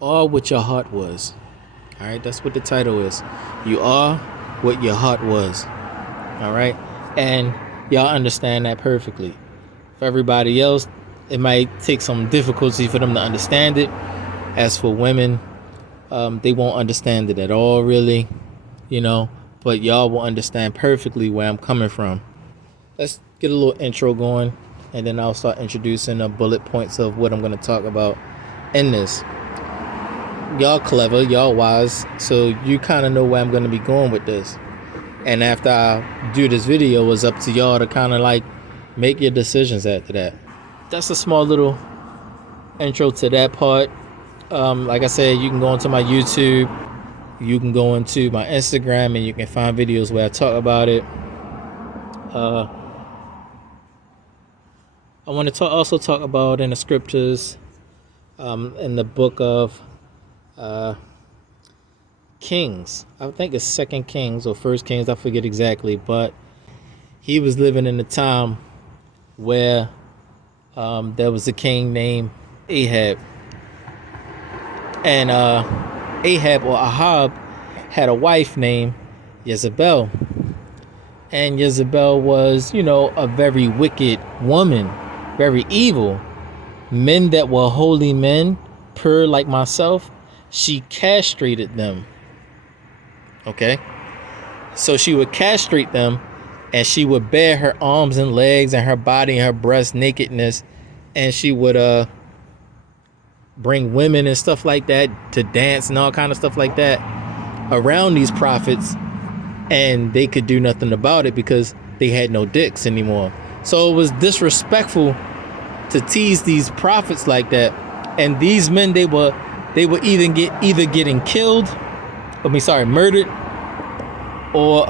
are what your heart was. All right, that's what the title is. You are what your heart was. All right, and y'all understand that perfectly. For everybody else, it might take some difficulty for them to understand it. As for women, they won't understand it at all, really, but y'all will understand perfectly where I'm coming from. Let's get a little intro going, and then I'll start introducing the bullet points of what I'm going to talk about in this. Y'all clever, y'all wise, so you kind of know where I'm going to be going with this. And after I do this video, it's up to y'all to kind of like make your decisions after that. That's a small little intro to that part. Like I said, you can go into my YouTube, you can go into my Instagram, and you can find videos where I talk about it. I want to also talk about in the scriptures, in the book of Kings. I think it's 2 Kings or 1 Kings, I forget exactly, but he was living in a time where there was a king named Ahab. And Ahab or Ahab had a wife named Jezebel. And Jezebel was, a very wicked woman, very evil. Men that were holy men, pure like myself, she castrated them. Okay? So she would castrate them, and she would bare her arms and legs and her body and her breast nakedness, and she would bring women and stuff like that to dance and all kind of stuff like that around these prophets, and they could do nothing about it because they had no dicks anymore. So it was disrespectful to tease these prophets like that. And these men, they were either getting murdered, or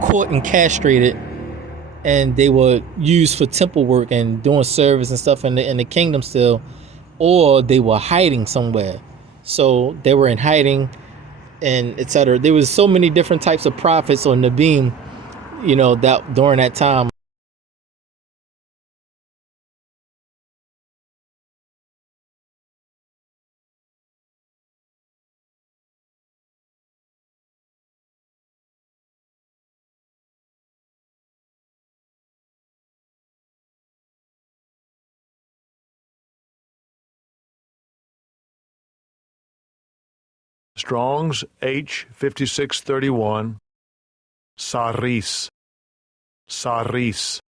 caught and castrated, and they were used for temple work and doing service and stuff in the kingdom still, or they were hiding somewhere. So they were in hiding and etc. There was so many different types of prophets or Nabim, that during that time. Strong's H5631, Saris. Saris.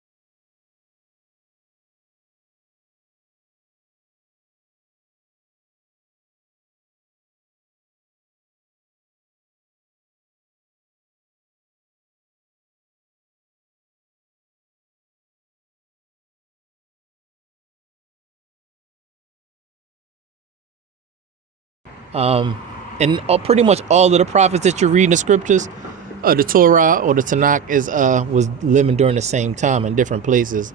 And pretty much all of the prophets that you read in the scriptures, the Torah or the Tanakh was living during the same time in different places,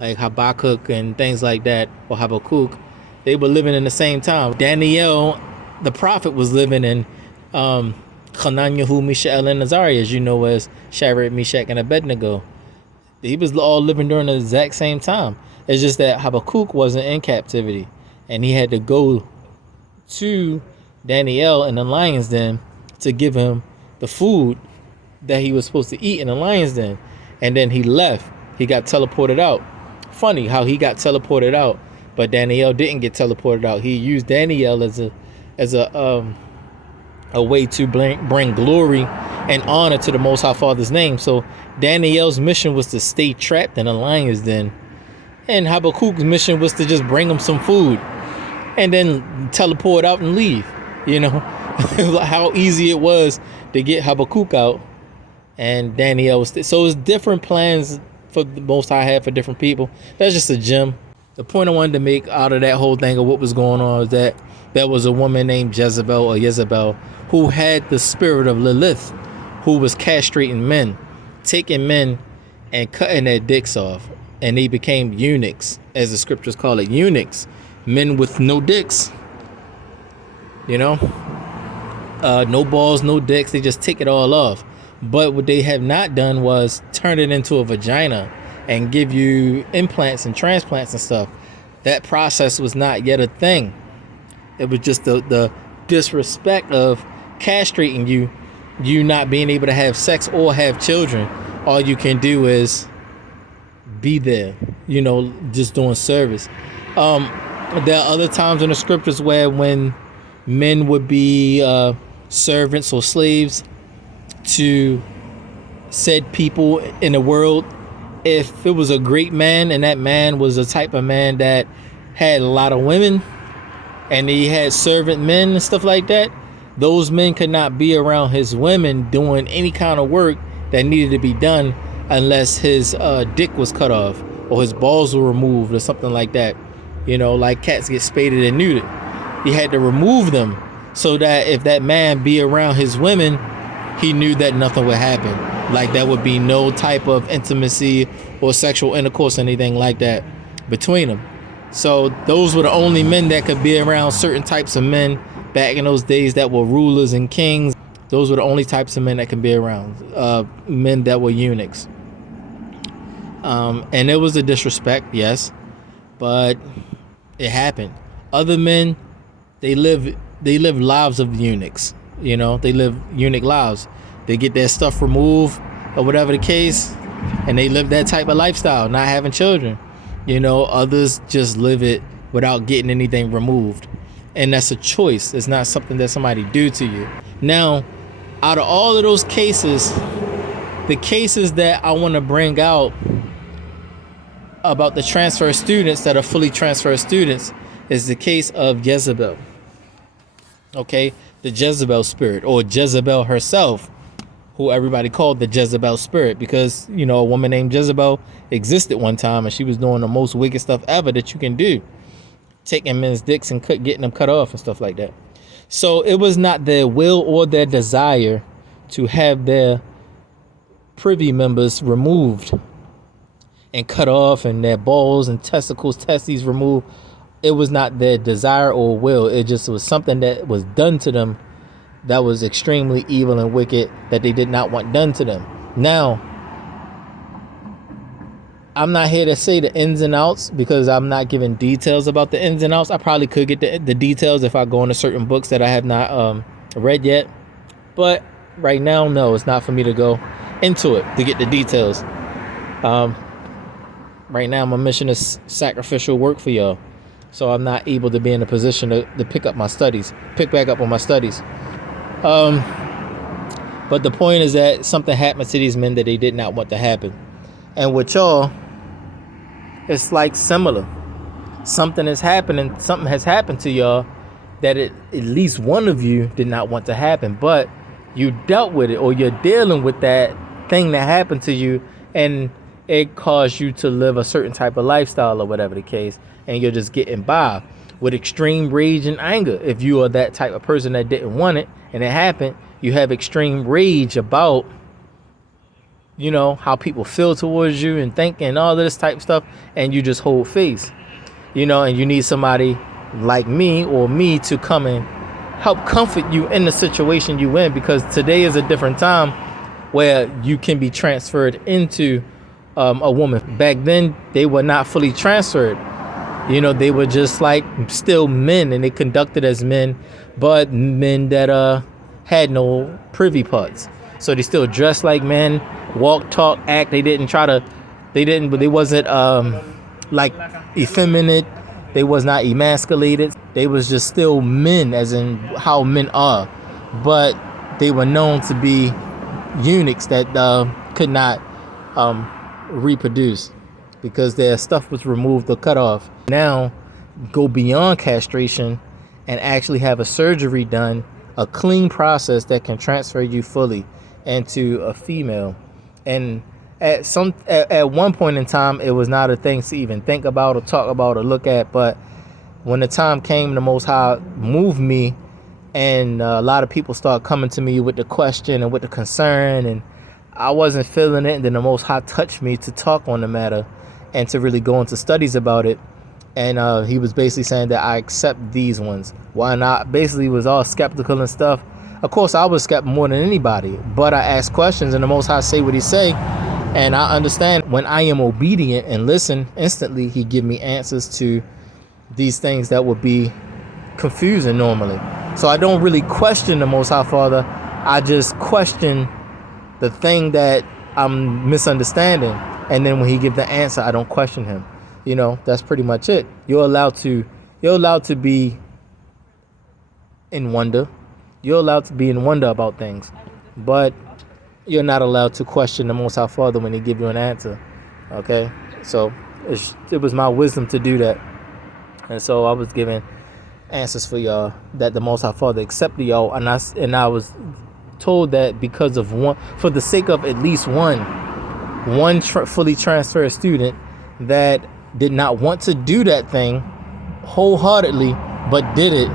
like Habakkuk and things like that, or Habakkuk. They were living in the same time. Daniel, the prophet, was living in Hananiah, Mishael, and Azariah, as you know, as Shadrach, Meshach, and Abednego. He was all living during the exact same time. It's just that Habakkuk wasn't in captivity, and he had to go to Daniel in the lion's den to give him the food that he was supposed to eat in the lion's den. And then he left. He got teleported out. Funny how he got teleported out, but Daniel didn't get teleported out. He used Daniel as a way to bring glory and honor to the Most High Father's name. So Daniel's mission was to stay trapped in the lion's den, and Habakkuk's mission was to just bring him some food and then teleport out and leave. How easy it was to get Habakkuk out, and Daniel was so it's different plans for the Most High had for different people. That's just a gem. The point I wanted to make out of that whole thing of what was going on is that there was a woman named Jezebel who had the spirit of Lilith, who was castrating men, taking men and cutting their dicks off, and they became eunuchs, as the scriptures call it, eunuchs, men with no dicks. No balls, no dicks. They just take it all off. But what they have not done was turn it into a vagina and give you implants and transplants and stuff. That process was not yet a thing. It was just the disrespect of castrating you, you not being able to have sex or have children. All you can do is be there, just doing service. There are other times in the scriptures where when men would be servants or slaves to said people in the world, if it was a great man and that man was a type of man that had a lot of women and he had servant men and stuff like that, those men could not be around his women doing any kind of work that needed to be done unless his dick was cut off or his balls were removed or something like that. Like cats get spaded and neutered. He had to remove them so that if that man be around his women, he knew that nothing would happen. Like there would be no type of intimacy or sexual intercourse or anything like that between them. So those were the only men that could be around certain types of men back in those days that were rulers and kings. Those were the only types of men that could be around, men that were eunuchs. And it was a disrespect, yes, but it happened. Other men, they live lives of eunuchs. They live eunuch lives. They get their stuff removed or whatever the case, and they live that type of lifestyle, not having children. Others just live it without getting anything removed. And that's a choice. It's not something that somebody do to you. Now, out of all of those cases, the cases that I want to bring out about the transfer students that are fully transferred students is the case of Jezebel. Okay? The Jezebel spirit, or Jezebel herself, who everybody called the Jezebel spirit because, a woman named Jezebel existed one time and she was doing the most wicked stuff ever that you can do. Taking men's dicks and getting them cut off and stuff like that. So it was not their will or their desire to have their privy members removed and cut off and their balls and testes removed. It was not their desire or will. It just was something that was done to them that was extremely evil and wicked that they did not want done to them. Now, I'm not here to say the ins and outs because I'm not giving details about the ins and outs. I probably could get the details if I go into certain books that I have not read yet. But right now, no, it's not for me to go into it to get the details. Right now, my mission is sacrificial work for y'all. So I'm not able to be in a position to pick back up on my studies. But the point is that something happened to these men that they did not want to happen. And with y'all, it's like similar. Something has happened to y'all that at least one of you did not want to happen, but you dealt with it, or you're dealing with that thing that happened to you, and it caused you to live a certain type of lifestyle or whatever the case, and you're just getting by with extreme rage and anger. If you are that type of person that didn't want it and it happened, you have extreme rage about, how people feel towards you and think and all this type of stuff, and you just hold face, and you need somebody like me or me to come and help comfort you in the situation you in, because today is a different time where you can be transferred into a woman. Back then, they were not fully transferred. They were just like still men, and they conducted as men, but men that had no privy parts. So they still dressed like men, walk, talk, act. They wasn't like effeminate. They was not emasculated. They was just still men, as in how men are. But they were known to be eunuchs that could not reproduce because their stuff was removed or cut off. Now, go beyond castration and actually have a surgery done, a clean process that can transfer you fully into a female. And at one point in time, it was not a thing to even think about or talk about or look at. But when the time came, the Most High moved me, and a lot of people started coming to me with the question and with the concern, and I wasn't feeling it. And then the Most High touched me to talk on the matter and to really go into studies about it. And he was basically saying that I accept these ones. Why not? Basically was all skeptical and stuff. Of course, I was skeptical more than anybody, but I asked questions, and the Most High say what he say. And I understand when I am obedient and listen, instantly he give me answers to these things that would be confusing normally. So I don't really question the Most High Father. I just question the thing that I'm misunderstanding. And then when he gives the answer, I don't question him. That's pretty much it. You're allowed to be in wonder. You're allowed to be in wonder about things. But you're not allowed to question the Most High Father when he give you an answer. Okay? So it was my wisdom to do that. And so I was giving answers for y'all that the Most High Father accepted y'all, and I was told that because of for the sake of at least one fully transferred student that did not want to do that thing wholeheartedly, but did it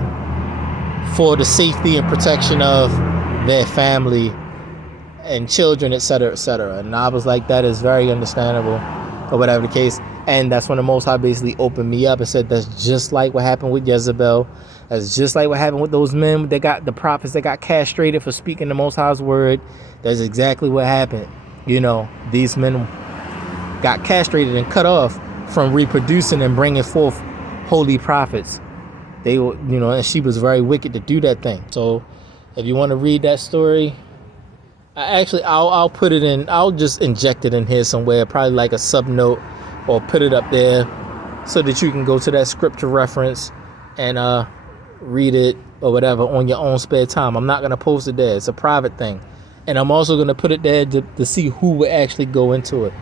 for the safety and protection of their family and children, etc., etc. And I was like, that is very understandable, or whatever the case. And that's when the Most High basically opened me up and said, that's just like what happened with Jezebel. That's just like what happened with those men that got the prophets that got castrated for speaking the Most High's word. That's exactly what happened. These men got castrated and cut off from reproducing and bringing forth holy prophets. They were, and she was very wicked to do that thing. So if you want to read that story, I'll put it in. I'll just inject it in here somewhere, probably like a sub note, or put it up there so that you can go to that scripture reference and read it or whatever on your own spare time. I'm not going to post it there. It's a private thing. And I'm also going to put it there to see who would actually go into it.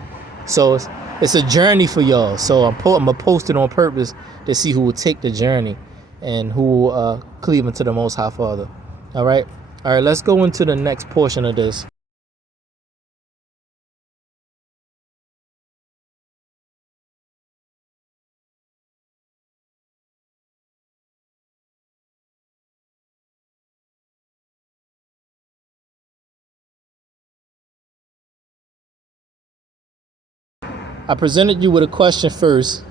So it's a journey for y'all. So I'm going to post it on purpose to see who will take the journey and who will cleave into the Most High Father. All right, let's go into the next portion of this. I presented you with a question first,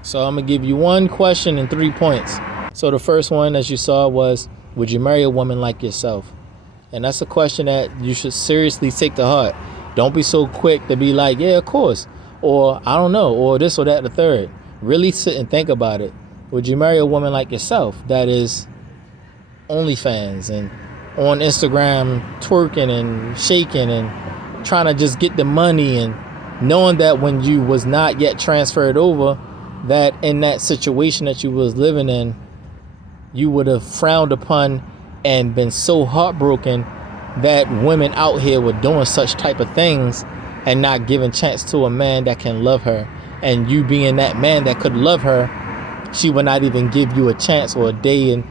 so I'm going to give you one question and 3 points. So the first one, as you saw, was, would you marry a woman like yourself? And that's a question that you should seriously take to heart. Don't be so quick to be like, yeah, of course, or I don't know, or this or that, the third. Really sit and think about it. Would you marry a woman like yourself that is OnlyFans and on Instagram twerking and shaking and trying to just get the money, and knowing that when you was not yet transferred over, that in that situation that you was living in, you would have frowned upon and been so heartbroken that women out here were doing such type of things and not giving chance to a man that can love her. And you being that man that could love her, she would not even give you a chance or a day. And,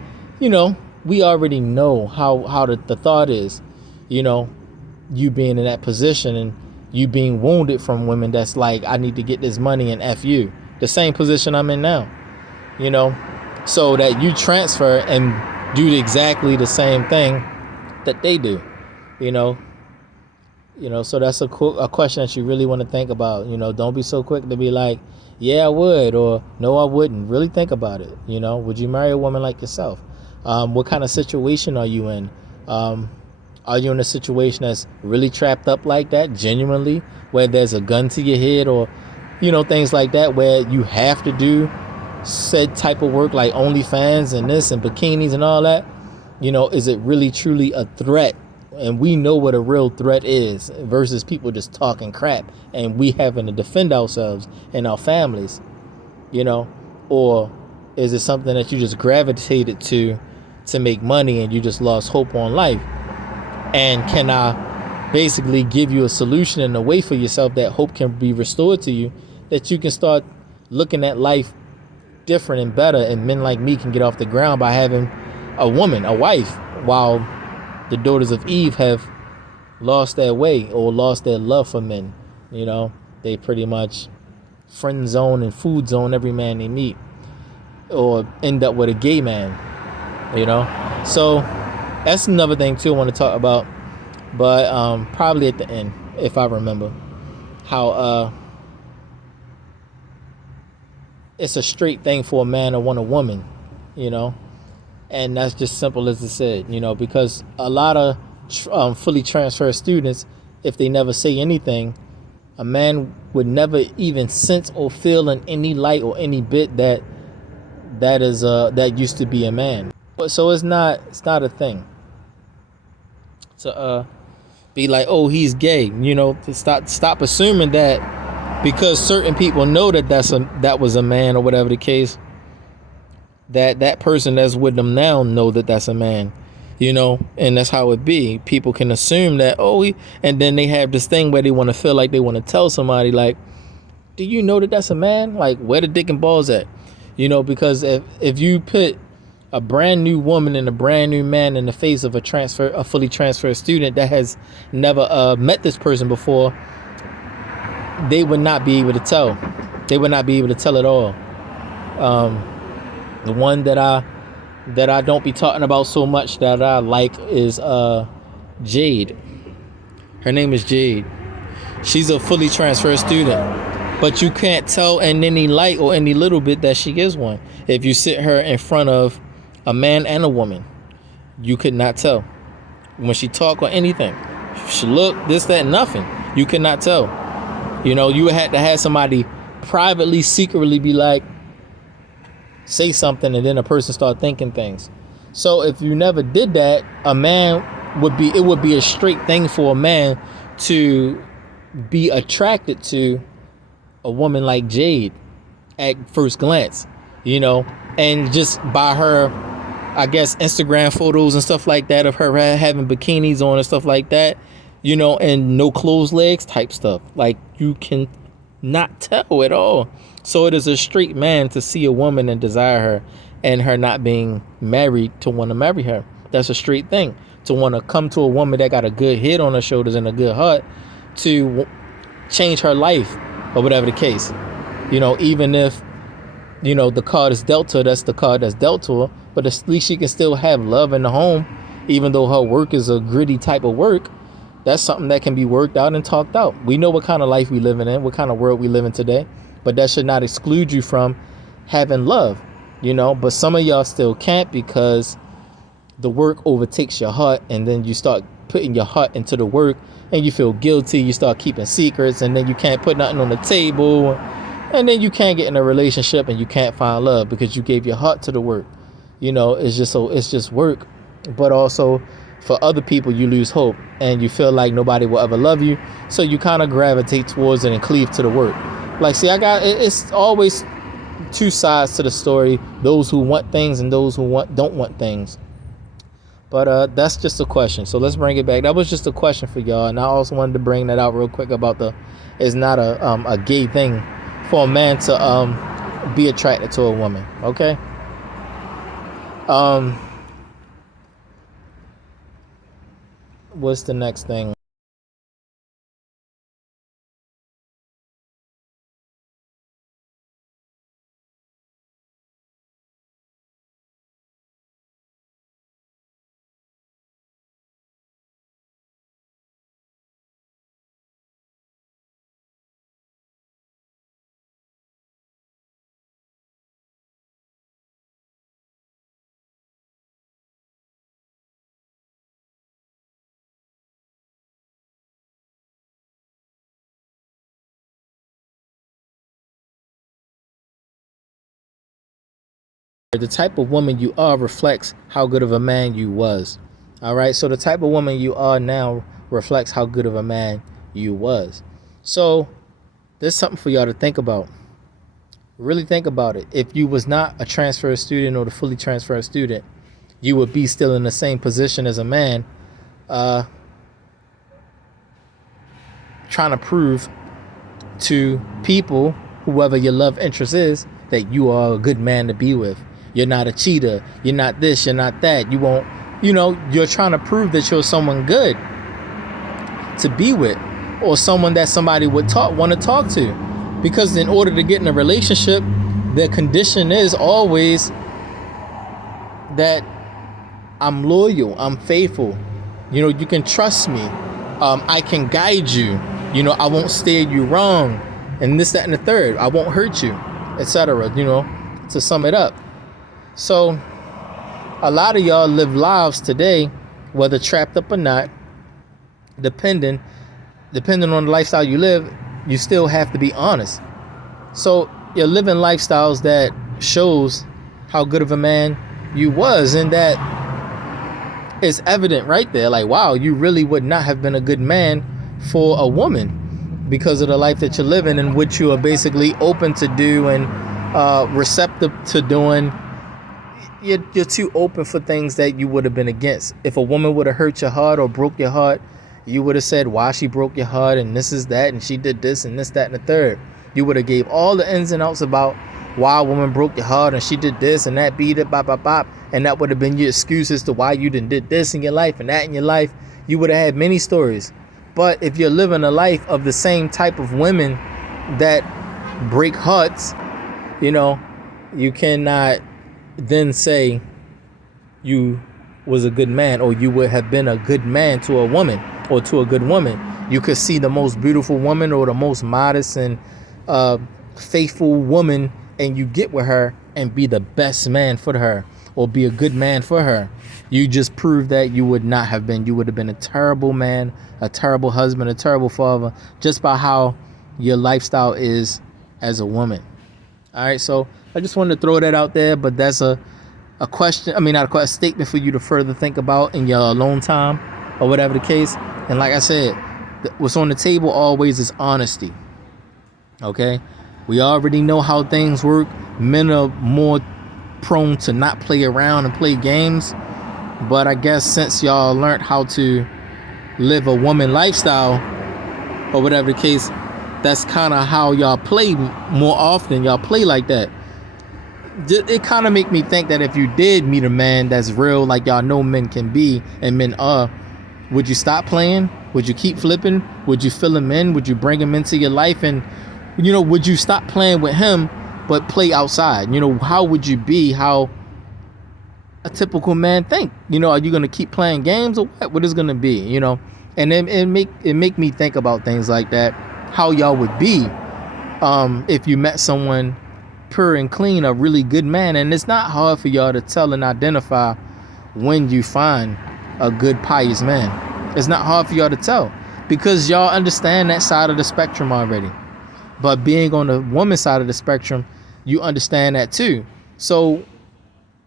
we already know how the thought is, you being in that position and you being wounded from women that's like, I need to get this money and F you. The same position I'm in now, so that you transfer and do exactly the same thing that they do, so that's a question that you really want to think about. Don't be so quick to be like, yeah, I would, or no, I wouldn't. Really think about it. Would you marry a woman like yourself? What kind of situation are you in? Are you in a situation that's really trapped up like that, genuinely, where there's a gun to your head, or, things like that, where you have to do said type of work like OnlyFans and this and bikinis and all that? Is it really truly a threat? And we know what a real threat is versus people just talking crap and we having to defend ourselves and our families, or is it something that you just gravitated to make money and you just lost hope on life? And can I basically give you a solution and a way for yourself that hope can be restored to you, that you can start looking at life different and better, and men like me can get off the ground by having a woman, a wife, while the daughters of Eve have lost their way or lost their love for men. They pretty much friend zone and food zone every man they meet, or end up with a gay man, so that's another thing too I want to talk about, but probably at the end, if I remember, how it's a straight thing for a man to want a woman, and that's just simple as it said, because a lot of fully transferred students, if they never say anything, a man would never even sense or feel in any light or any bit that that used to be a man. But so it's not a thing to be like, oh, he's gay. You know, to stop assuming that because certain people know that was a man or whatever the case, that person that's with them now know that that's a man. You know, and that's how it be. People can assume that, and then they have this thing where they want to feel like they want to tell somebody, like, do you know that that's a man? Like, where the dick and balls at? You know, because if you put a brand new woman and a brand new man in the face of a fully transferred student that has never met this person before, they would not be able to tell. They would not be able to tell at all. The one that I don't be talking about so much that I like is Jade. Her name is Jade. She's a fully transferred student, but you can't tell in any light or any little bit that she is one. If you sit her in front of a man and a woman, you could not tell when she talk or anything. She look, this, that, nothing. You could not tell. You know, you had to have somebody privately, secretly be like, say something, and then a person start thinking things. So if you never did that, it would be a straight thing for a man to be attracted to a woman like Jade at first glance, you know, and just by her, I guess, Instagram photos and stuff like that of her having bikinis on and stuff like that, you know, and no closed legs type stuff. Like, you can not tell at all. So it is a straight man to see a woman and desire her, and her not being married to want to marry her. That's a straight thing. To want to come to a woman that got a good head on her shoulders and a good heart to change her life or whatever the case. You know, even if, you know, the card is dealt to her, that's the card that's dealt to her. But at least she can still have love in the home, even though her work is a gritty type of work. That's something that can be worked out and talked out. We know what kind of life we living in, what kind of world we live in today. But that should not exclude you from having love, you know. But some of y'all still can't because the work overtakes your heart, and then you start putting your heart into the work and you feel guilty. You start keeping secrets, and then you can't put nothing on the table, and then you can't get in a relationship and you can't find love because you gave your heart to the work. You know, it's just work. But also for other people, you lose hope and you feel like nobody will ever love you. So you kind of gravitate towards it and cleave to the work. Like, see, it's always two sides to the story. Those who want things and those who don't want things. But that's just a question. So let's bring it back. That was just a question for y'all. And I also wanted to bring that out real quick about it's not a gay thing for a man to be attracted to a woman. Okay. What's the next thing? The type of woman you are reflects how good of a man you was. All right. So the type of woman you are now reflects how good of a man you was. So there's something for y'all to think about. Really think about it. If you was not a transfer student or the fully transferred student, you would be still in the same position as a man, trying to prove to people, whoever your love interest is, that you are a good man to be with. You're not a cheater. You're not this. You're not that. You won't, you're trying to prove that you're someone good to be with, or someone that somebody would want to talk to. Because in order to get in a relationship, the condition is always that I'm loyal, I'm faithful. You can trust me. I can guide you. I won't steer you wrong. And this, that, and the third. I won't hurt you, etc. To sum it up. So a lot of y'all live lives today, whether trapped up or not, depending on the lifestyle you live, you still have to be honest. So you're living lifestyles that shows how good of a man you was, and that it's evident right there. Like, wow, you really would not have been a good man for a woman because of the life that you're living and what you are basically open to do and receptive to doing. You're too open for things that you would have been against. If a woman would have hurt your heart or broke your heart, you would have said why she broke your heart and this is that and she did this and this, that, and the third. You would have gave all the ins and outs about why a woman broke your heart and she did this and that, beat it, bop, bop, bop. And that would have been your excuse as to why you did this in your life and that in your life. You would have had many stories. But if you're living a life of the same type of women that break hearts, you cannot then say you was a good man or you would have been a good man to a woman or to a good woman. You could see the most beautiful woman or the most modest and faithful woman and you get with her and be the best man for her or be a good man for her. You just proved that you would not have been. You would have been a terrible man, a terrible husband, a terrible father, just by how your lifestyle is as a woman. All right, so I just wanted to throw that out there, but that's a question, not a question, a statement for you to further think about in your alone time or whatever the case. And like I said, what's on the table always is honesty. Okay? We already know how things work. Men are more prone to not play around and play games. But I guess since y'all learned how to live a woman lifestyle or whatever the case, that's kind of how y'all play more often. Y'all play like that. It kind of make me think that if you did meet a man that's real, like y'all know men can be and men are, would you stop playing? Would you keep flipping? Would you fill him in? Would you bring him into your life? And, would you stop playing with him but play outside? How would you be? How a typical man think? Are you going to keep playing games or what? What is going to be? And it make me think about things like that. How y'all would be if you met someone pure and clean, a really good man. And it's not hard for y'all to tell and identify when you find a good pious man. It's not hard for y'all to tell because y'all understand that side of the spectrum already. But being on the woman side of the spectrum, you understand that too. So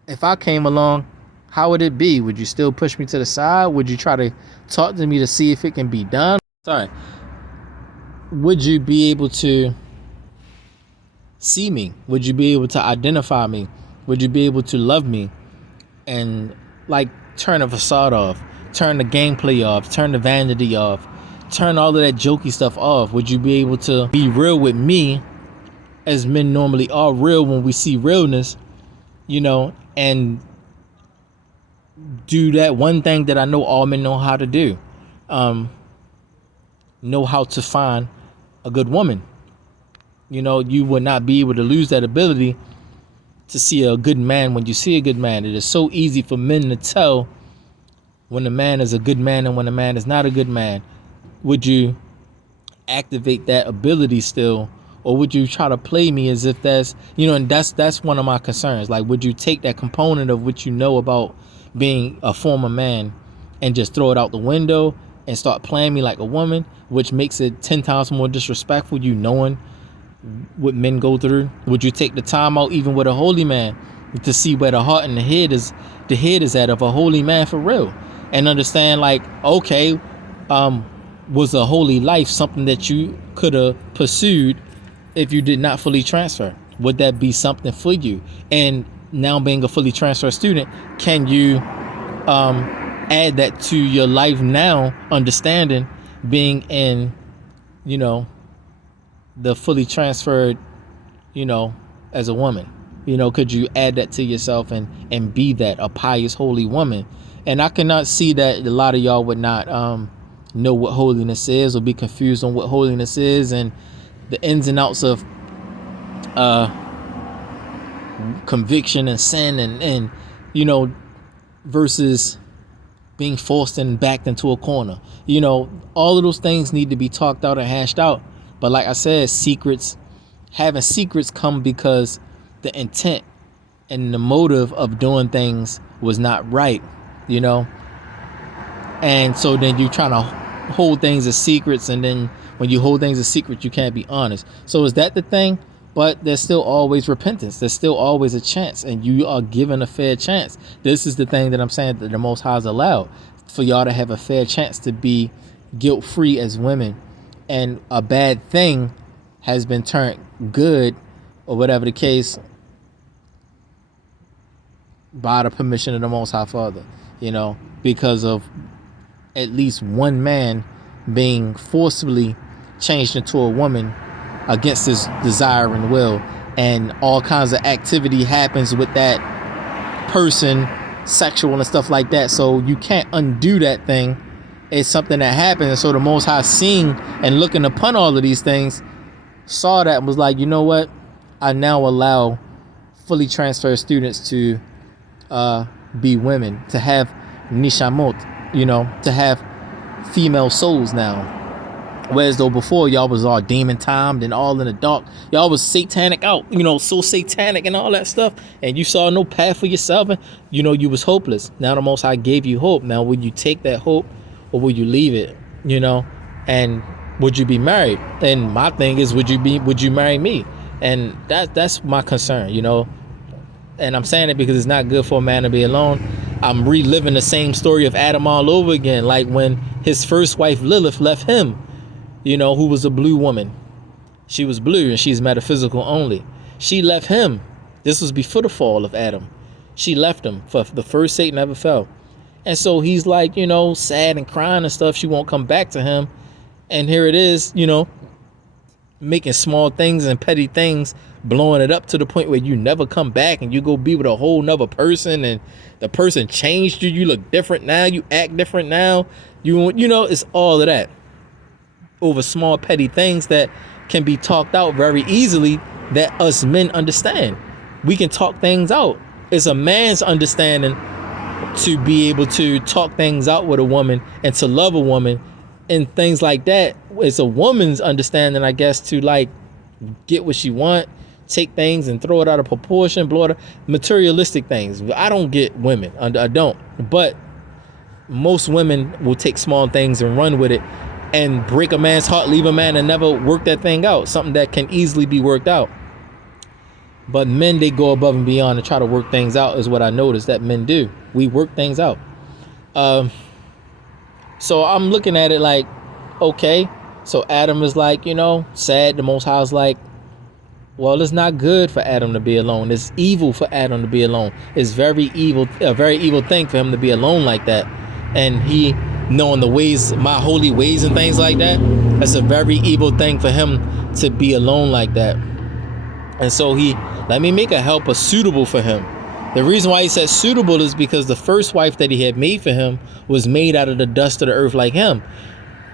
if I came along, how would it be? Would you still push me to the side? Would you try to talk to me to see if it can be done? Would you be able to see me? Would you be able to identify me? Would you be able to love me and turn the facade off, turn the gameplay off, turn the vanity off, turn all of that jokey stuff off? Would you be able to be real with me as men normally are real when we see realness, and do that one thing that I know all men know how to do, know how to find a good woman. You would not be able to lose that ability to see a good man when you see a good man. It is so easy for men to tell when a man is a good man and when a man is not a good man. Would you activate that ability still, or would you try to play me as if that's, and that's one of my concerns. Like, would you take that component of what you know about being a former man and just throw it out the window and start playing me like a woman, which makes it 10 times more disrespectful, knowing what men go through? Would you take the time out even with a holy man to see where the heart and the head is at of a holy man for real, and understand okay, was a holy life something that you could have pursued if you did not fully transfer? Would that be something for you? And now being a fully transferred student, can you add that to your life now, understanding being in the fully transferred, as a woman? Could you add that to yourself and be that a pious, holy woman? And I cannot see that a lot of y'all would not know what holiness is or be confused on what holiness is and the ins and outs of conviction and sin and versus being forced and backed into a corner. All of those things need to be talked out and hashed out. But like I said, having secrets come because the intent and the motive of doing things was not right, and so then you're trying to hold things as secrets, and then when you hold things as secrets, you can't be honest. So is that the thing? But there's still always repentance. There's still always a chance, and you are given a fair chance. This is the thing that I'm saying, that the Most High has allowed for y'all to have a fair chance to be guilt-free as women, and a bad thing has been turned good, or whatever the case, by the permission of the Most High Father, because of at least one man being forcibly changed into a woman against his desire and will, and all kinds of activity happens with that person, sexual and stuff like that. So you can't undo that thing. It's something that happened. And so the Most High, seeing and looking upon all of these things, saw that and was like, you know what? I now allow fully transferred students to be women, to have nishamot, to have female souls now. Whereas though before y'all was all demon timed and all in the dark, y'all was satanic out, so satanic and all that stuff, and you saw no path for yourself, and you was hopeless. Now the Most High gave you hope. Now would you take that hope, or would you leave it? And would you be married? And my thing is, would you marry me? And that's my concern, And I'm saying it because it's not good for a man to be alone. I'm reliving the same story of Adam all over again, like when his first wife Lilith left him, who was a blue woman. She was blue and she's metaphysical only. She left him. This was before the fall of Adam. She left him for the first Satan ever fell. And so he's like, sad and crying and stuff. She won't come back to him. And here it is, making small things and petty things, blowing it up to the point where you never come back and you go be with a whole nother person, and the person changed you. You look different now. You act different now. It's all of that over small petty things that can be talked out very easily, that us men understand. We can talk things out. It's a man's understanding to be able to talk things out with a woman and to love a woman and things like that. It's a woman's understanding, I guess, to like get what she want, take things and throw it out of proportion, blow it, materialistic things. I don't get women. I don't. But most women will take small things and run with it and break a man's heart, leave a man and never work that thing out. Something that can easily be worked out. But men, they go above and beyond and try to work things out, is what I noticed that men do. We work things out. So I'm looking at it like, okay, so Adam is like, sad. The Most High is like, well, it's not good for Adam to be alone. It's evil for Adam to be alone. It's very evil, a very evil thing for him to be alone like that. And he, knowing the ways, my holy ways and things like that, that's a very evil thing for him to be alone like that. And so he, let me make a helper suitable for him. The reason why he said suitable is because the first wife that he had made for him was made out of the dust of the earth like him.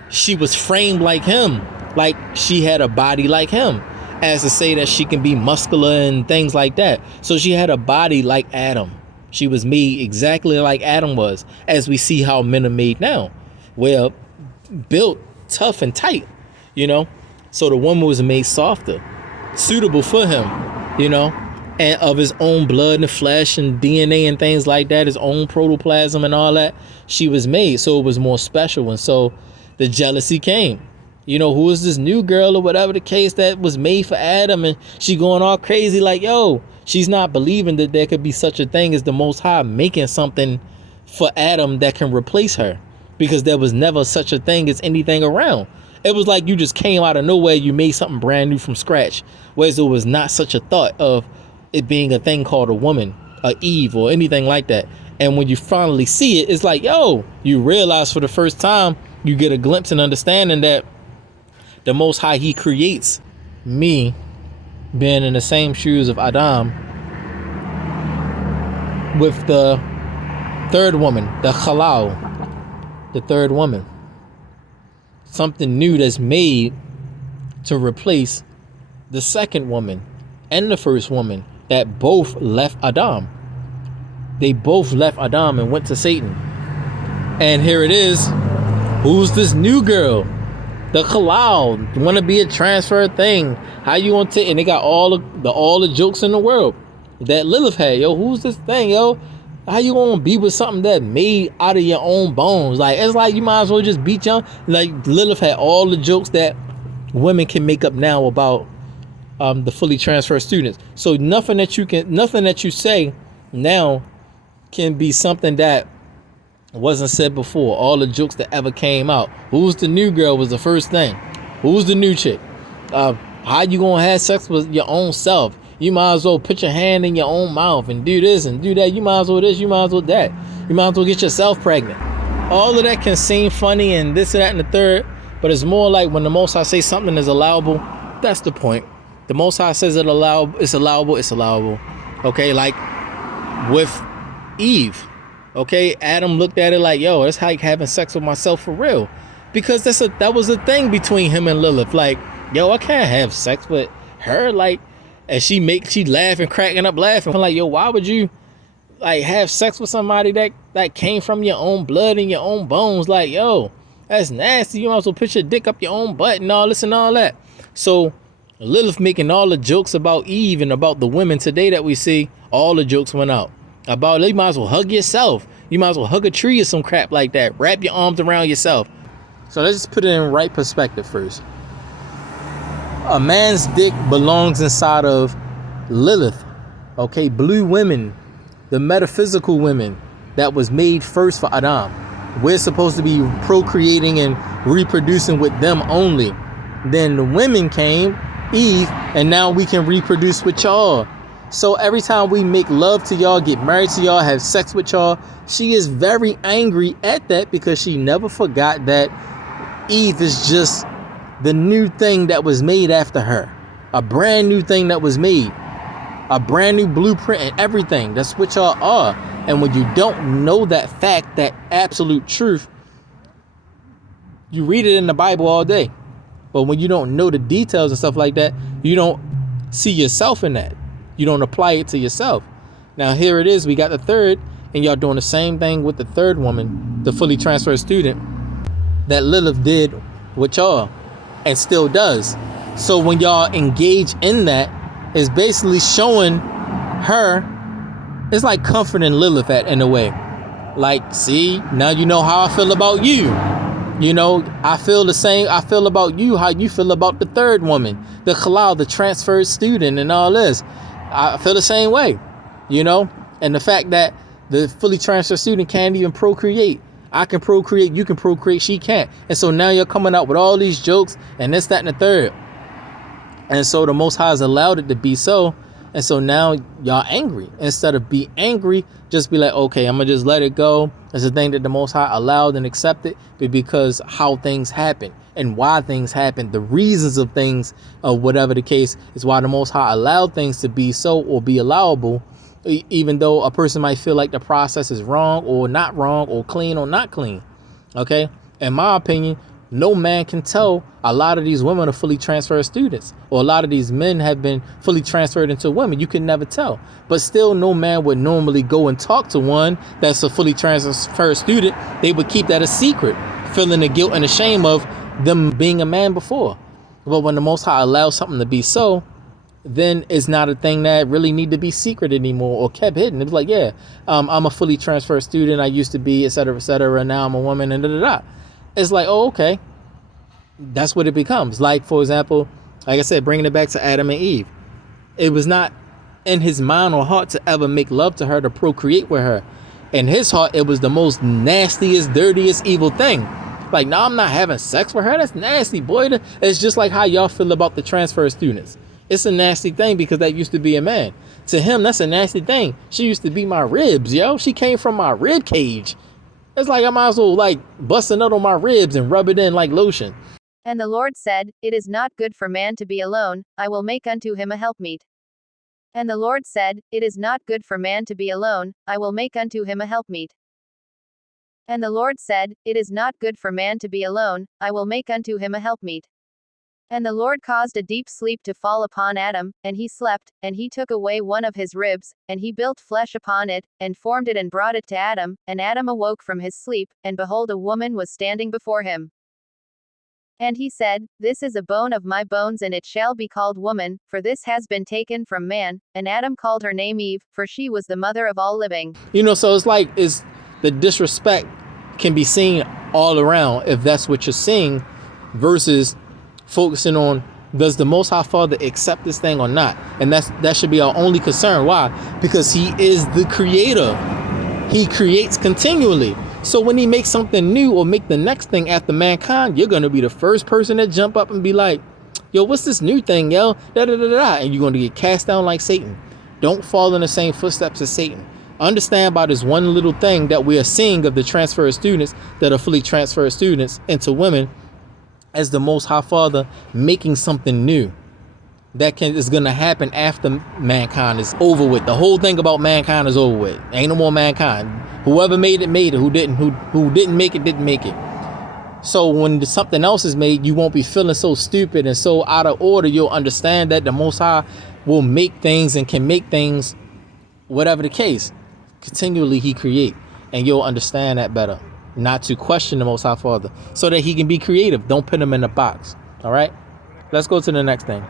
She was framed like him, like she had a body like him, as to say that she can be muscular and things like that. So she had a body like Adam. She was made exactly like Adam was, as we see how men are made now. Well, built tough and tight, So the woman was made softer, suitable for him, and of his own blood and flesh and DNA and things like that, his own protoplasm and all that. She was made, so it was more special. And so the jealousy came. Who is this new girl or whatever the case that was made for Adam? And she going all crazy like, yo, she's not believing that there could be such a thing as the Most High making something for Adam that can replace her, because there was never such a thing as anything around. It was like you just came out of nowhere, you made something brand new from scratch, whereas there was not such a thought of it being a thing called a woman, a Eve, or anything like that. And when you finally see it, it's like, yo, you realize for the first time, you get a glimpse and understanding that the Most High, he creates me being in the same shoes of Adam with the third woman, the Halal, the third woman. Something new that's made to replace the second woman and the first woman that both left Adam. They both left Adam and went to Satan. And here it is. Who's this new girl? The Halal, want to be a transfer thing. How you gonna take? And they got all the jokes in the world that Lilith had. Yo, who's this thing, yo? How you gonna be with something that made out of your own bones? Like, it's like you might as well just beat young. Like Lilith had all the jokes that women can make up now about the fully transferred students. So nothing that you say now can be something that wasn't said before. All the jokes that ever came out. Who's the new girl was the first thing. Who's the new chick? How you gonna have sex with your own self? You might as well put your hand in your own mouth and do this and do that. You might as well this, you might as well that. You might as well get yourself pregnant. All of that can seem funny and this and that and the third, but it's more like when the Most High say something is allowable, that's the point. The Most High says it's allowable. Okay, like with Eve. Okay, Adam looked at it like, yo, it's like having sex with myself for real. Because that was a thing between him and Lilith. Like, yo, I can't have sex with her. Like, and she laughing, cracking up, laughing. I'm like, yo, why would you like have sex with somebody that came from your own blood and your own bones? Like, yo, that's nasty. You might as well put your dick up your own butt and all this and all that. So Lilith making all the jokes about Eve and about the women today that we see, all the jokes went out. About you might as well hug yourself. You might as well hug a tree or some crap like that. Wrap your arms around yourself. So let's just put it in right perspective first. A man's dick belongs inside of Lilith. Okay, blue women, the metaphysical women that was made first for Adam. We're supposed to be procreating and reproducing with them only. Then the women came, Eve, and now we can reproduce with y'all. So every time we make love to y'all, get married to y'all, have sex with y'all, she is very angry at that because she never forgot that Eve is just the new thing that was made after her. A brand new thing that was made. A brand new blueprint and everything. That's what y'all are. And when you don't know that fact, that absolute truth, you read it in the Bible all day. But when you don't know the details and stuff like that, you don't see yourself in that. You don't apply it to yourself. Now here it is. We got the third, and y'all doing the same thing with the third woman, the fully transferred student, that Lilith did with y'all and still does. So when y'all engage in that, it's basically showing her, it's like comforting Lilith in a way. Like, see, now you know how I feel about you. You know, I feel the same. I feel about you how you feel about the third woman, the Khalal, the transferred student and all this. I feel the same way, you know, and the fact that the fully transferred student can't even procreate. I can procreate, you can procreate, she can't. And so now you're coming out with all these jokes and this, that, and the third. And so the Most High has allowed it to be so. And so now y'all angry. Instead of be angry, just be like, okay, I'm going to just let it go. It's a thing that the Most High allowed and accepted, but because how things happen and why things happen, the reasons of things, or whatever the case, is why the Most High allowed things to be so or be allowable, even though a person might feel like the process is wrong or not wrong or clean or not clean. Okay? In my opinion, no man can tell a lot of these women are fully transferred students, or a lot of these men have been fully transferred into women. You can never tell. But still, no man would normally go and talk to one that's a fully transferred student. They would keep that a secret, feeling the guilt and the shame of them being a man before. But when the Most High allows something to be so, then it's not a thing that really need to be secret anymore or kept hidden. It's like, yeah, I'm a fully transferred student. I used to be, et cetera, and now I'm a woman, and da-da-da. It's like, oh, okay. That's what it becomes. Like, for example, like I said, bringing it back to Adam and Eve. It was not in his mind or heart to ever make love to her, to procreate with her. In his heart, it was the most nastiest, dirtiest, evil thing. Like, no, I'm not having sex with her. That's nasty, boy. It's just like how y'all feel about the transfer students. It's a nasty thing because that used to be a man. To him, that's a nasty thing. She used to be my ribs, yo. She came from my rib cage. It's like I might as well like bust a nut on my ribs and rub it in like lotion. And the Lord said, It is not good for man to be alone, I will make unto him a helpmeet. And the Lord said, It is not good for man to be alone, I will make unto him a helpmeet. And the Lord said, It is not good for man to be alone, I will make unto him a helpmeet. And the Lord caused a deep sleep to fall upon Adam, and he slept, and he took away one of his ribs, and he built flesh upon it, and formed it and brought it to Adam, and Adam awoke from his sleep, and behold, a woman was standing before him. And he said, This is a bone of my bones, and it shall be called woman, for this has been taken from man. And Adam called her name Eve, for she was the mother of all living. You know, so it's like, the disrespect can be seen all around if that's what you're seeing, versus focusing on Does the Most High Father accept this thing or not? And that should be our only concern. Why? Because he is the creator. He creates continually. So when he makes something new or make the next thing after mankind, you're going to be the first person to jump up and be like, yo, what's this new thing, yo? Da, da, da, da. And you're going to get cast down like Satan. Don't fall in the same footsteps as Satan. Understand about this one little thing that we are seeing of the transfer of students that are fully transferred students into women as the Most High Father making something new that is going to happen after mankind is over with. The whole thing about mankind is over with. Ain't no more mankind. Whoever made it, made it. Who didn't make it, didn't make it. So when something else is made, you won't be feeling so stupid and so out of order. You'll understand that the Most High will make things and can make things, whatever the case. Continually he create. And you'll understand that better. Not to question the Most High Father. So that he can be creative. Don't put him in a box. All right? Let's go to the next thing.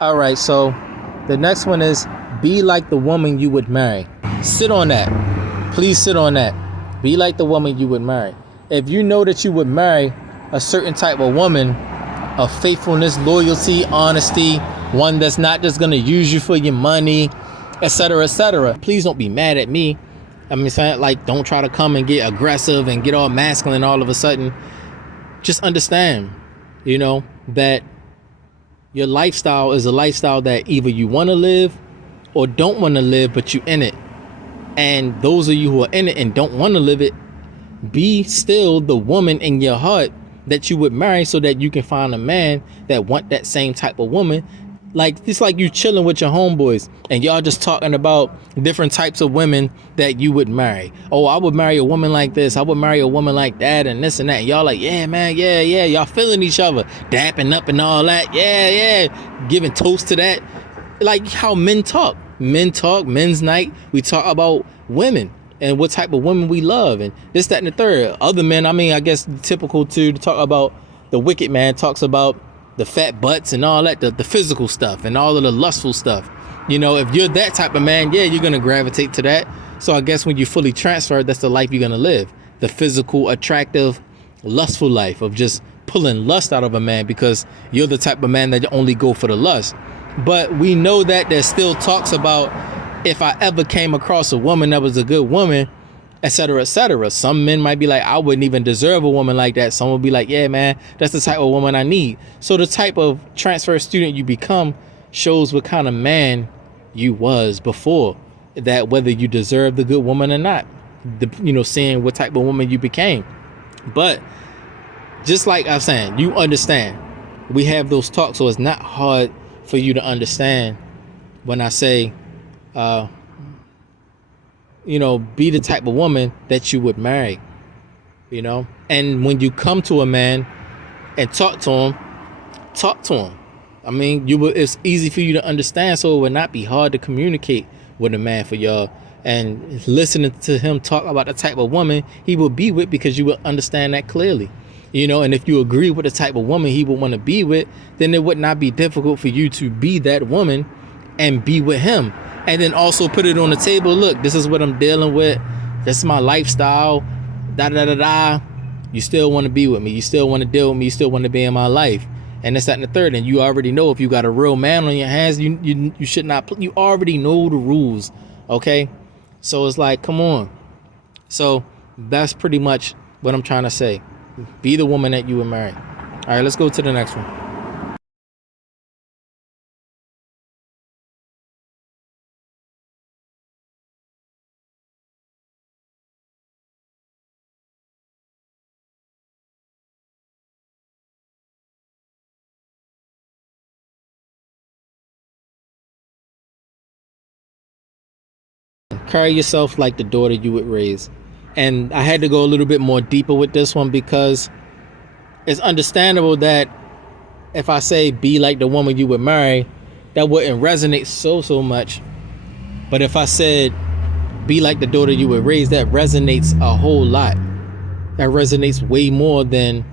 All right, so the next one is be like the woman you would marry. Sit on that. Please sit on that. Be like the woman you would marry. If you know that you would marry a certain type of woman of faithfulness, loyalty, honesty, one that's not just going to use you for your money, etc., please don't be mad at me. I mean, like, don't try to come and get aggressive and get all masculine all of a sudden. Just understand, that your lifestyle is a lifestyle that either you want to live or don't want to live, but you in it. And those of you who are in it and don't want to live it, be still the woman in your heart that you would marry so that you can find a man that want that same type of woman. Like, it's like you chilling with your homeboys and y'all just talking about different types of women that you would marry. Oh, I would marry a woman like this. I would marry a woman like that and this and that. And y'all like, yeah, man, yeah. Y'all feeling each other, dapping up and all that. Yeah. Giving toast to that. Like how men talk. Men talk, men's night. We talk about women and what type of women we love and this, that, and the third. Other men, I mean, I guess typical to talk about the wicked man talks about the fat butts and all that, the physical stuff and all of the lustful stuff. If you're that type of man, yeah, you're going to gravitate to that. So I guess when you fully transfer, that's the life you're going to live. The physical, attractive, lustful life of just pulling lust out of a man because you're the type of man that only go for the lust. But we know that there's still talks about if I ever came across a woman that was a good woman, etc. Some men might be like, I wouldn't even deserve a woman like that. Some will be like, yeah, man, that's the type of woman I need. So the type of transfer student you become shows what kind of man you was before, that whether you deserve the good woman or not, seeing what type of woman you became. But just like I'm saying, you understand, we have those talks, so it's not hard for you to understand when I say, be the type of woman that you would marry, and when you come to a man and talk to him. I mean, it's easy for you to understand, so it would not be hard to communicate with a man for y'all. And listening to him talk about the type of woman he will be with, because you will understand that clearly, and if you agree with the type of woman he would want to be with, then it would not be difficult for you to be that woman and be with him. And then also put it on the table. Look, this is what I'm dealing with. This is my lifestyle. You still want to be with me. You still want to deal with me. You still want to be in my life. And this, that, and the third. And you already know, if you got a real man on your hands, you should not. You already know the rules. Okay. So it's like, come on. So that's pretty much what I'm trying to say. Be the woman that you would marry. All right, let's go to the next one. Carry yourself like the daughter you would raise. And I had to go a little bit more deeper with this one, because it's understandable that if I say be like the woman you would marry, that wouldn't resonate so much. But if I said be like the daughter you would raise, that resonates a whole lot. That resonates way more than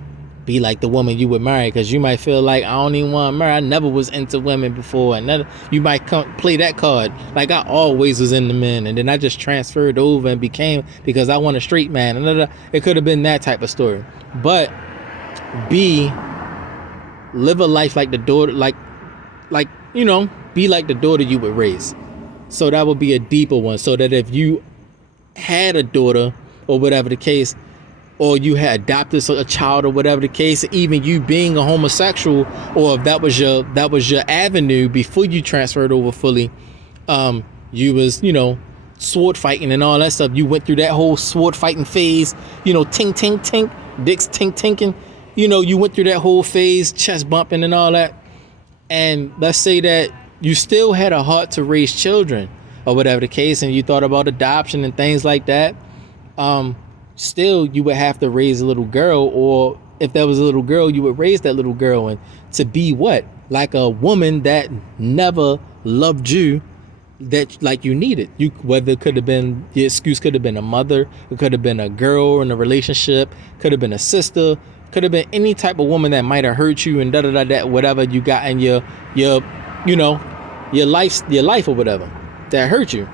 be like the woman you would marry, because you might feel like I don't even want to marry. I never was into women before, and then you might play that card like I always was into men, and then I just transferred over and became because I want a straight man. And it could have been that type of story. But B, live a life like the daughter, like be like the daughter you would raise. So that would be a deeper one. So that if you had a daughter or whatever the case, or you had adopted a child or whatever the case, even you being a homosexual, or if that was your avenue before you transferred over fully, you was, sword fighting and all that stuff. You went through that whole sword fighting phase, tink, tink, tink, dicks tink, tinking. You went through that whole phase, chest bumping and all that. And let's say that you still had a heart to raise children or whatever the case, and you thought about adoption and things like that. Still you would have to raise a little girl, or if there was a little girl, you would raise that little girl and to be what? Like a woman that never loved you, that like you needed. You, whether it could have been, the excuse could have been a mother, it could have been a girl in a relationship, could have been a sister, could have been any type of woman that might have hurt you and that whatever you got in your life or whatever that hurt you.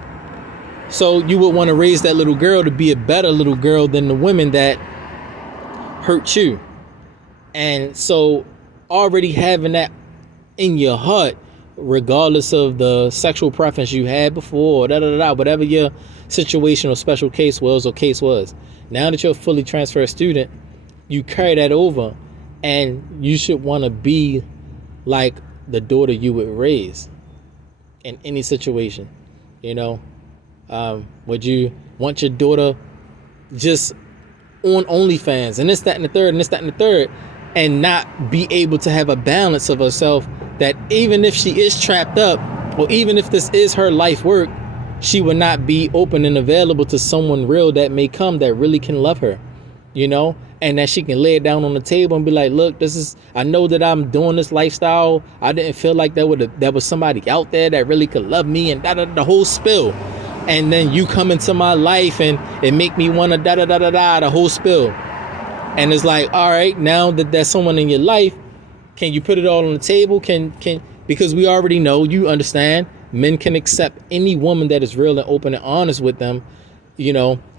So you would want to raise that little girl to be a better little girl than the women that hurt you. And so already having that in your heart, regardless of the sexual preference you had before, or whatever your situation or special case was, now that you're a fully transferred student, you carry that over, and you should want to be like the daughter you would raise in any situation. Would you want your daughter just on OnlyFans and this, that, and the third, and not be able to have a balance of herself, that even if she is trapped up, or even if this is her life work, she would not be open and available to someone real that may come that really can love her, and that she can lay it down on the table and be like, look, I know that I'm doing this lifestyle. I didn't feel like there was somebody out there that really could love me, and the whole spill. And then you come into my life and it make me want to the whole spill. And it's like, all right, now that there's someone in your life, can you put it all on the table? Because we already know, you understand, men can accept any woman that is real and open and honest with them,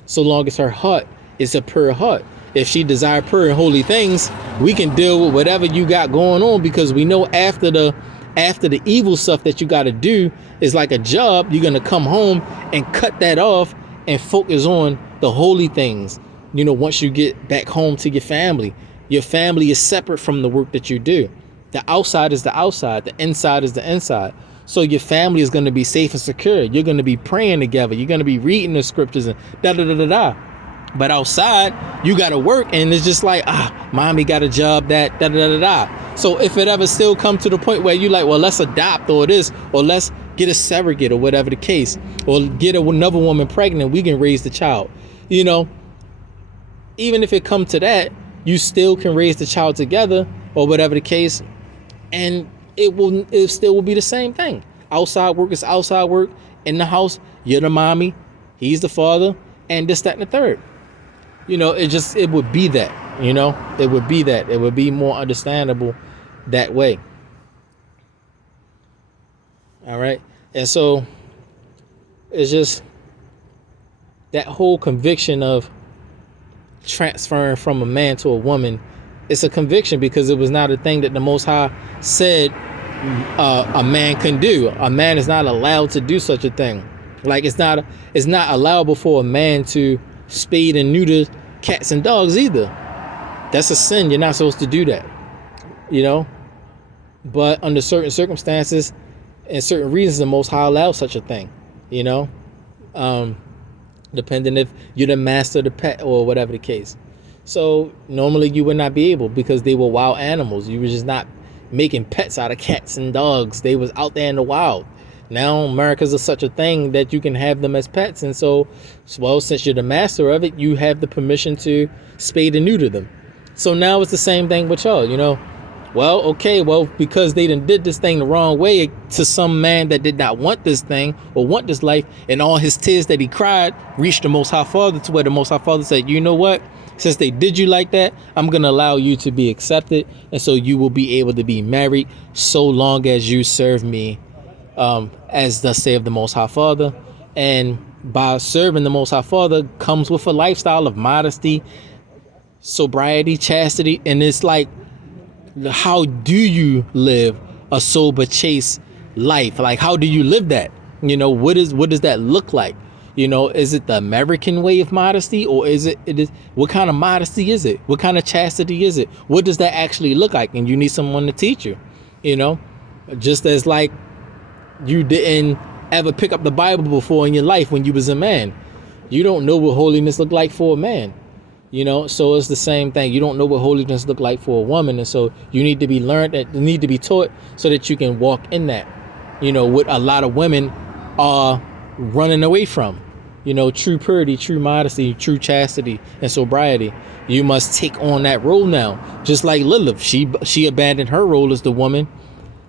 so long as her heart is a pure heart. If she desire pure and holy things, we can deal with whatever you got going on, because we know after the evil stuff that you got to do is like a job, you're going to come home and cut that off and focus on the holy things. Once you get back home to your family is separate from the work that you do. The outside is the outside, the inside is the inside. So your family is going to be safe and secure. You're going to be praying together. You're going to be reading the scriptures and But outside, you got to work, and it's just like, mommy got a job, So if it ever still come to the point where you like, well, let's adopt or this, or let's get a surrogate or whatever the case, or get another woman pregnant, we can raise the child. Even if it come to that, you still can raise the child together or whatever the case, and it still will be the same thing. Outside work is outside work. In the house, you're the mommy, he's the father, and this, that, and the third. It would be that, it would be that. It would be more understandable that way. All right. And so it's just that whole conviction of transferring from a man to a woman. It's a conviction because it was not a thing that the Most High said a man can do. A man is not allowed to do such a thing. Like it's not allowable for a man to spade and neuter cats and dogs either. That's a sin. You're not supposed to do that, but under certain circumstances and certain reasons, the Most High allows such a thing, depending if you're the master of the pet or whatever the case. So normally you would not be able, because they were wild animals. You were just not making pets out of cats and dogs. They was out there in the wild. Now America's such a thing that you can have them as pets, and so since you're the master of it, you have the permission to spade and neuter them. So now it's the same thing with y'all. Well, okay, well, because they done did this thing the wrong way to some man that did not want this thing or want this life, and all his tears that he cried reached the Most High Father, to where the Most High Father said, you know what? Since they did you like that, I'm going to allow you to be accepted, and so you will be able to be married so long as you serve me, as thus saith the Most High Father. And by serving the Most High Father comes with a lifestyle of modesty, sobriety, chastity, and it's like, how do you live a sober, chaste life? Like, how do you live that? You know, what does that look like? You know, is it the American way of modesty, or is it what kind of modesty is it? What kind of chastity is it? What does that actually look like? And you need someone to teach you, you know, just as like you didn't ever pick up the Bible before in your life when you was a man. You don't know what holiness looked like for a man. You know, so it's the same thing. You don't know what holiness look like for a woman, and so you need to be learned, that need to be taught, so that you can walk in that. You know, what a lot of women are running away from. You know, true purity, true modesty, true chastity, and sobriety. You must take on that role now. Just like Lilith, she abandoned her role as the woman,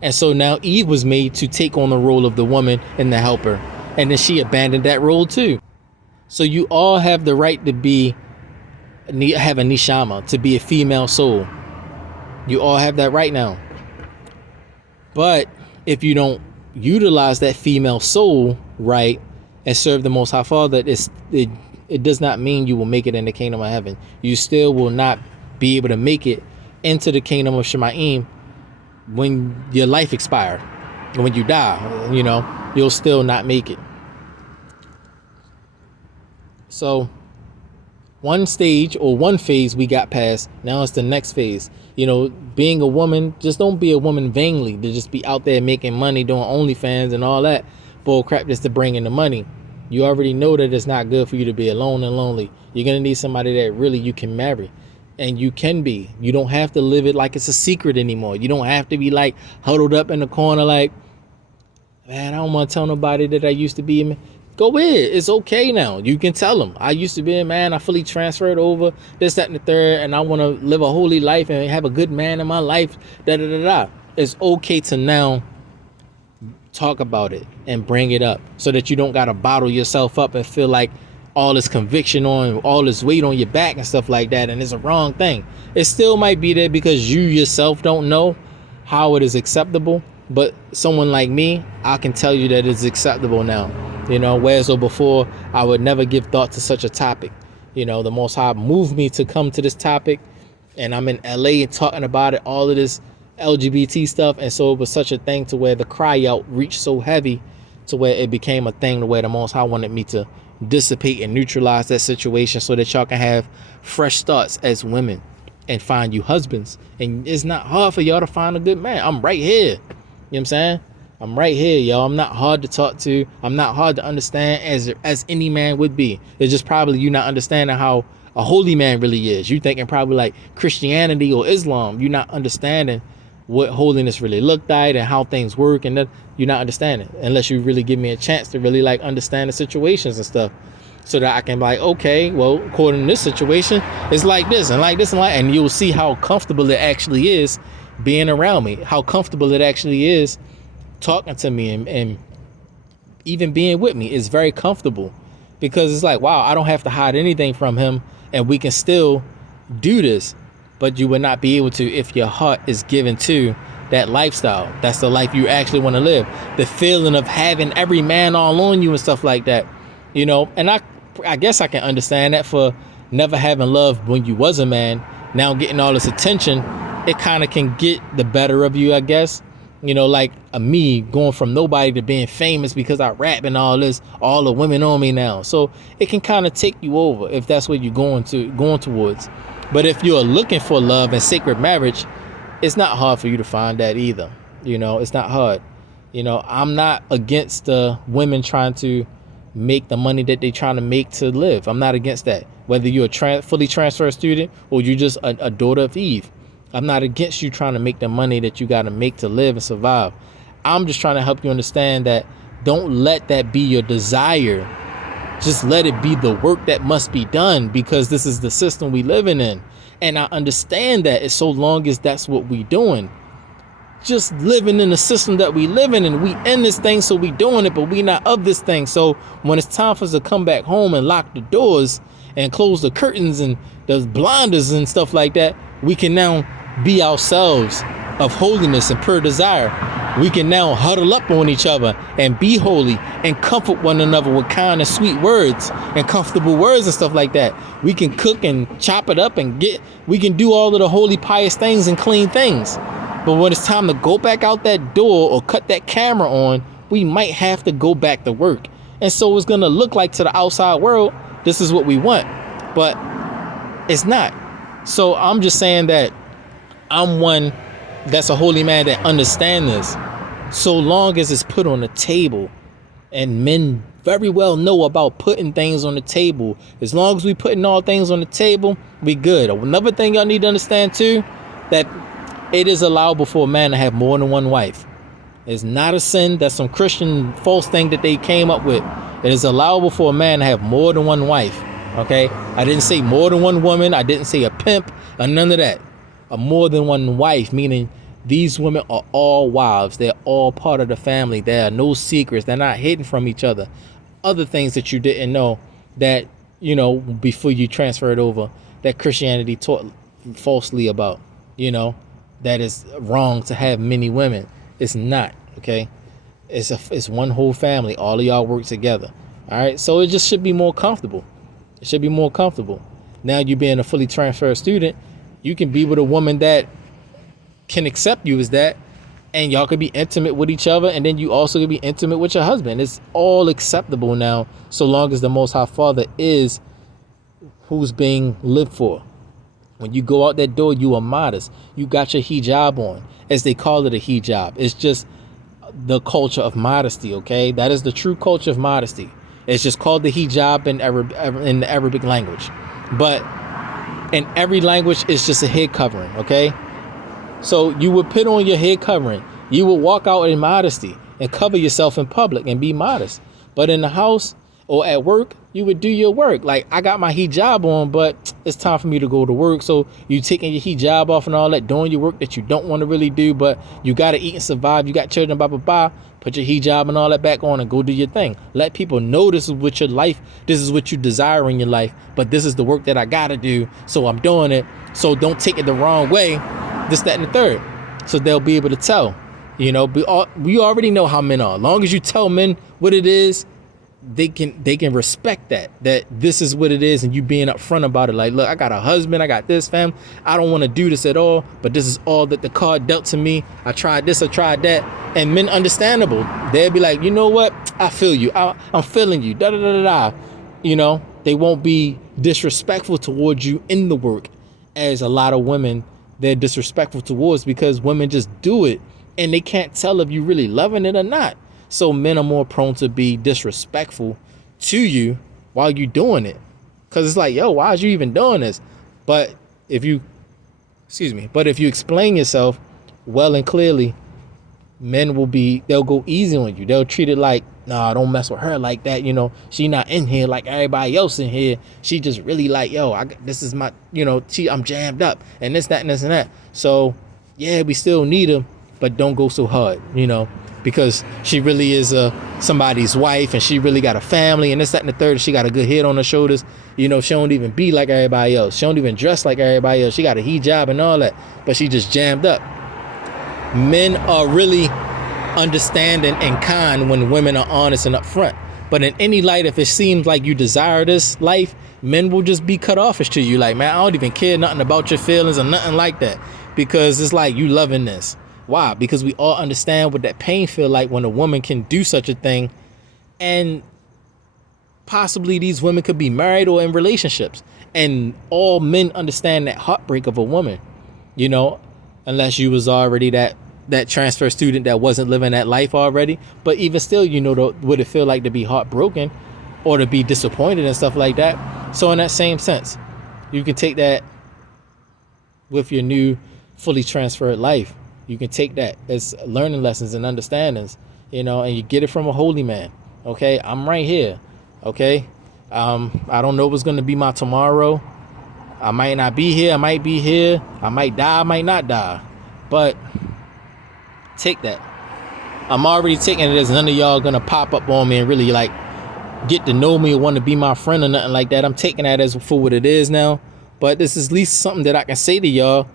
and so now Eve was made to take on the role of the woman and the helper, and then she abandoned that role too. So you all have the right to have a neshama, to be a female soul. You all have that right now. But if you don't utilize that female soul right and serve the Most High Father, it does not mean you will make it in the kingdom of heaven. You still will not be able to make it into the kingdom of Shemaim when your life expires. When you die, you know, you'll still not make it. So one stage or one phase we got past. Now it's the next phase. You know, being a woman, just don't be a woman vainly to just be out there making money, doing OnlyFans and all that bull crap just to bring in the money. You already know that it's not good for you to be alone and lonely. You're going to need somebody that really you can marry. And you can be. You don't have to live it like it's a secret anymore. You don't have to be like huddled up in the corner like, man, I don't want to tell nobody that I used to be a man. Go ahead. It's okay now. You can tell them. I used to be a man. I fully transferred over this, that, and the third. And I want to live a holy life and have a good man in my life. Da, da, da, da. It's okay to now talk about it and bring it up so that you don't got to bottle yourself up and feel like all this conviction on, all this weight on your back and stuff like that. And it's a wrong thing. It still might be there because you yourself don't know how it is acceptable. But someone like me, I can tell you that it's acceptable now. You know, whereas before, I would never give thought to such a topic. You know, the Most High moved me to come to this topic, and I'm in LA and talking about it, all of this LGBT stuff. And so it was such a thing to where the cry out reached so heavy to where it became a thing to where the Most High wanted me to dissipate and neutralize that situation so that y'all can have fresh starts as women and find you husbands. And it's not hard for y'all to find a good man. I'm right here. You know what I'm saying? I'm right here, y'all. I'm not hard to talk to. I'm not hard to understand as any man would be. It's just probably you not understanding how a holy man really is. You thinking probably like Christianity or Islam. You're not understanding what holiness really looked like and how things work, and that you're not understanding unless you really give me a chance to really like understand the situations and stuff, so that I can be like, okay, well, according to this situation, it's like this and like this and like, and you'll see how comfortable it actually is being around me, how comfortable it actually is talking to me and even being with me is very comfortable, because it's like, wow, I don't have to hide anything from him and we can still do this. But you would not be able to if your heart is given to that lifestyle. That's the life you actually want to live. The feeling of having every man all on you and stuff like that, you know. And I guess I can understand that for never having love when you was a man. Now getting all this attention, it kind of can get the better of you, I guess. You know, like me going from nobody to being famous because I rap and all this, all the women on me now. So it can kind of take you over if that's what you're going towards. But if you're looking for love and sacred marriage, it's not hard for you to find that either. You know, it's not hard. You know, I'm not against the women trying to make the money that they're trying to make to live. I'm not against that. Whether you're a fully transferred student or you're just a daughter of Eve, I'm not against you trying to make the money that you got to make to live and survive. I'm just trying to help you understand that don't let that be your desire Just let it be the work that must be done, because this is the system we living in. And I understand that, it's so long as that's what we doing. Just living in the system that we live in, and we in this thing, so we doing it, but we not of this thing. So when it's time for us to come back home and lock the doors and close the curtains and the blinders and stuff like that, we can now be ourselves of holiness and pure desire. We can now huddle up on each other and be holy and comfort one another with kind and sweet words and comfortable words and stuff like that. We can cook and chop it up and we can do all of the holy, pious things and clean things. But when it's time to go back out that door or cut that camera on, we might have to go back to work. And so it's going to look like to the outside world, this is what we want, but it's not. So I'm just saying that I'm one that's a holy man that understands this. So long as it's put on the table, and men very well know about putting things on the table. As long as we putting all things on the table, we good. Another thing y'all need to understand too, that it is allowable for a man to have more than one wife. It's not a sin. That's some Christian false thing that they came up with. It is allowable for a man to have more than one wife. Okay? I didn't say more than one woman. I didn't say a pimp or none of that. A more than one wife, meaning these women are all wives. They're all part of the family. There are no secrets. They're not hidden from each other. Other things that you didn't know that, you know, before you transferred over, that Christianity taught falsely about, you know, that is wrong to have many women. It's not, okay? It's one whole family. All of y'all work together. All right? So it just should be more comfortable. It should be more comfortable. Now you being a fully transferred student, you can be with a woman that can accept you as that, and y'all could be intimate with each other, and then you also could be intimate with your husband. It's all acceptable now, so long as the Most High Father is who's being lived for. When you go out that door, you are modest. You got your hijab on, as they call it, a hijab. It's just the culture of modesty, okay? That is the true culture of modesty. It's just called the hijab in the Arabic language. But in every language, it's just a head covering, okay? So you would put on your head covering. You would walk out in modesty and cover yourself in public and be modest. But in the house or at work, you would do your work. Like, I got my hijab on, but it's time for me to go to work. So you taking your hijab off and all that, doing your work that you don't want to really do, but you got to eat and survive. You got children, blah, blah, blah. Put your hijab and all that back on and go do your thing. Let people know this is what your life, this is what you desire in your life, but this is the work that I got to do, so I'm doing it. So don't take it the wrong way, this, that, and the third. So they'll be able to tell. You know, we already know how men are. As long as you tell men what it is, they can respect that this is what it is, and you being upfront about it. Like, look, I got a husband, I got this, fam. I don't want to do this at all, but this is all that the card dealt to me. I tried this, I tried that. And men, understandable, they'll be like, you know what? I feel you. I'm feeling you. Da da da da da. You know, they won't be disrespectful towards you in the work, as a lot of women they're disrespectful towards, because women just do it and they can't tell if you really loving it or not. So men are more prone to be disrespectful to you while you're doing it, because it's like, yo, why is you even doing this? But if you explain yourself well and clearly, they'll go easy on you. They'll treat it like, nah, don't mess with her like that. You know, she not in here like everybody else in here. She just really like, yo, this is my, you know, I'm jammed up and this, that, and this and that. So yeah, we still need her, but don't go so hard, you know, because she really is somebody's wife, and she really got a family and this, that, and the third. She got a good head on her shoulders. You know, she don't even be like everybody else. She don't even dress like everybody else. She got a hijab and all that, but she just jammed up. Men are really understanding and kind when women are honest and upfront. But in any light, if it seems like you desire this life, men will just be cut off to you. Like, man, I don't even care nothing about your feelings or nothing like that, because it's like you loving this. Why? Because we all understand what that pain feel like when a woman can do such a thing. And possibly these women could be married or in relationships. And all men understand that heartbreak of a woman, you know, unless you was already that transfer student that wasn't living that life already. But even still, you know, what it feel like to be heartbroken or to be disappointed and stuff like that. So in that same sense, you can take that with your new fully transferred life. You can take that as learning lessons and understandings, you know, and you get it from a holy man. Okay, I'm right here. Okay, I don't know what's gonna be my tomorrow. I might not be here. I might be here. I might die. I might not die. But take that. I'm already taking it as none of y'all gonna pop up on me and really like get to know me or want to be my friend or nothing like that. I'm taking that as for what it is now. But this is at least something that I can say to y'all,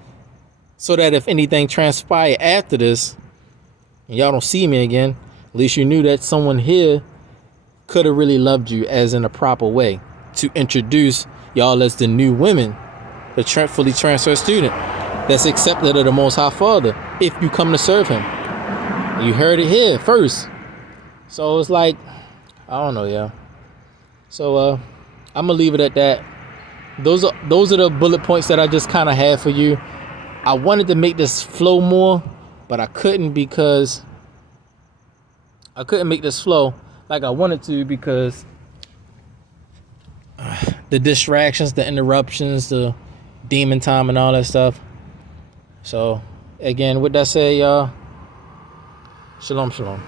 so that if anything transpire after this, and y'all don't see me again, at least you knew that someone here could have really loved you as in a proper way to introduce y'all as the new women, the fully transferred student that's accepted of the Most High Father if you come to serve Him. You heard it here first. So it's like, I don't know, yeah. So I'm gonna leave it at that. Those are the bullet points that I just kind of had for you. I wanted to make this flow more, but I couldn't because I couldn't make this flow like I wanted to because the distractions, the interruptions, the demon time and all that stuff. So again, with that said, y'all, shalom, shalom.